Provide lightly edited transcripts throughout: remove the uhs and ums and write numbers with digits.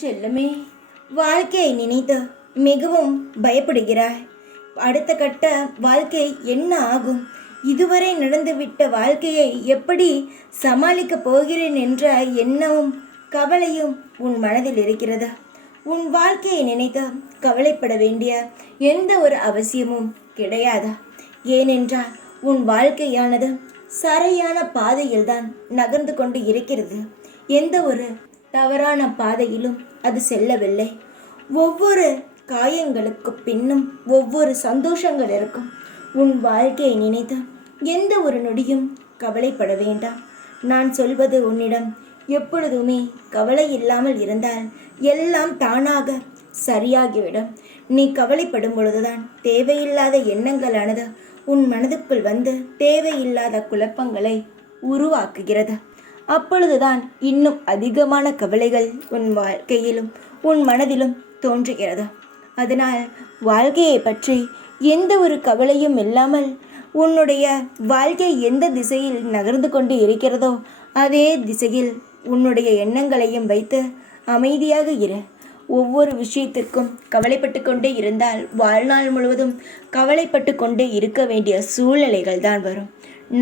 செல்லமே, வாழ்க்கையை நினைத்து மிகவும் பயப்படுகிறாய். அடுத்த கட்ட வாழ்க்கை என்ன ஆகும்? இதுவரை நடந்துவிட்ட வாழ்க்கையை எப்படி சமாளிக்கப் போகிறேன் என்ற எண்ணமும் கவலையும் உன் மனதில் இருக்கிறது. உன் வாழ்க்கையை நினைத்து கவலைப்பட வேண்டிய எந்த ஒரு அவசியமும் கிடையாது. ஏனென்றால் உன் வாழ்க்கையானது சரியான பாதையில்தான் நகர்ந்து கொண்டு இருக்கிறது. எந்த ஒரு தவறான பாதையிலும் அது செல்லவில்லை. ஒவ்வொரு காயங்களுக்கு பின்னும் ஒவ்வொரு சந்தோஷங்கள் இருக்கும். உன் வாழ்க்கையை நினைத்து எந்த ஒரு நொடியும் கவலைப்பட வேண்டாம். நான் சொல்வது உன்னிடம் எப்பொழுதுமே கவலை இல்லாமல் இருந்தால் எல்லாம் தானாக சரியாகிவிடும். நீ கவலைப்படும் பொழுதுதான் தேவையில்லாத எண்ணங்களானது உன் மனதுக்குள் வந்து தேவையில்லாத குழப்பங்களை உருவாக்குகிறது. அப்பொழுதுதான் இன்னும் அதிகமான கவலைகள் உன் வாழ்க்கையிலும் உன் மனதிலும் தோன்றுகிறது. அதனால் வாழ்க்கையை பற்றி எந்த ஒரு கவலையும் இல்லாமல் உன்னுடைய வாழ்க்கை எந்த திசையில் நகர்ந்து கொண்டு இருக்கிறதோ அதே திசையில் உன்னுடைய எண்ணங்களையும் வைத்து அமைதியாக இரு. ஒவ்வொரு விஷயத்திற்கும் கவலைப்பட்டு கொண்டே இருந்தால் வாழ்நாள் முழுவதும் கவலைப்பட்டு கொண்டே இருக்க வேண்டிய சூழ்நிலைகள் தான் வரும்.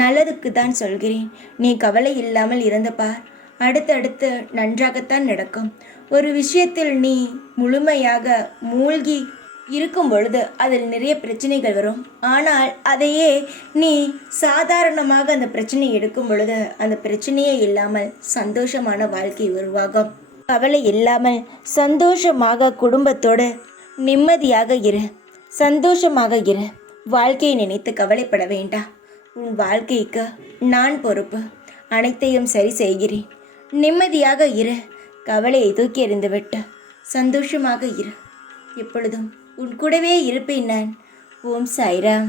நல்லதுக்கு தான் சொல்கிறேன். நீ கவலை இல்லாமல் இருந்து பார். அடுத்தடுத்து நன்றாகத்தான் நடக்கும். ஒரு விஷயத்தில் நீ முழுமையாக மூழ்கி இருக்கும் பொழுது அதில் நிறைய பிரச்சனைகள் வரும். ஆனால் அதையே நீ சாதாரணமாக அந்த பிரச்சனை எடுக்கும் பொழுது அந்த பிரச்சனையே இல்லாமல் சந்தோஷமான வாழ்க்கை உருவாகும். கவலை இல்லாமல் சந்தோஷமாக குடும்பத்தோடு நிம்மதியாக இரு. சந்தோஷமாக இரு. வாழ்க்கையை நினைத்து கவலைப்பட வேண்டாம். உன் வாழ்க்கைக்கு நான் பொறுப்பு. அனைத்தையும் சரி செய்கிறேன். நிம்மதியாக இரு. கவலையை தூக்கி எறிந்துவிட்டு சந்தோஷமாக இரு. எப்பொழுதும் உன் கூடவே இருப்பேன் நான். ஓம் சாய்ராம்.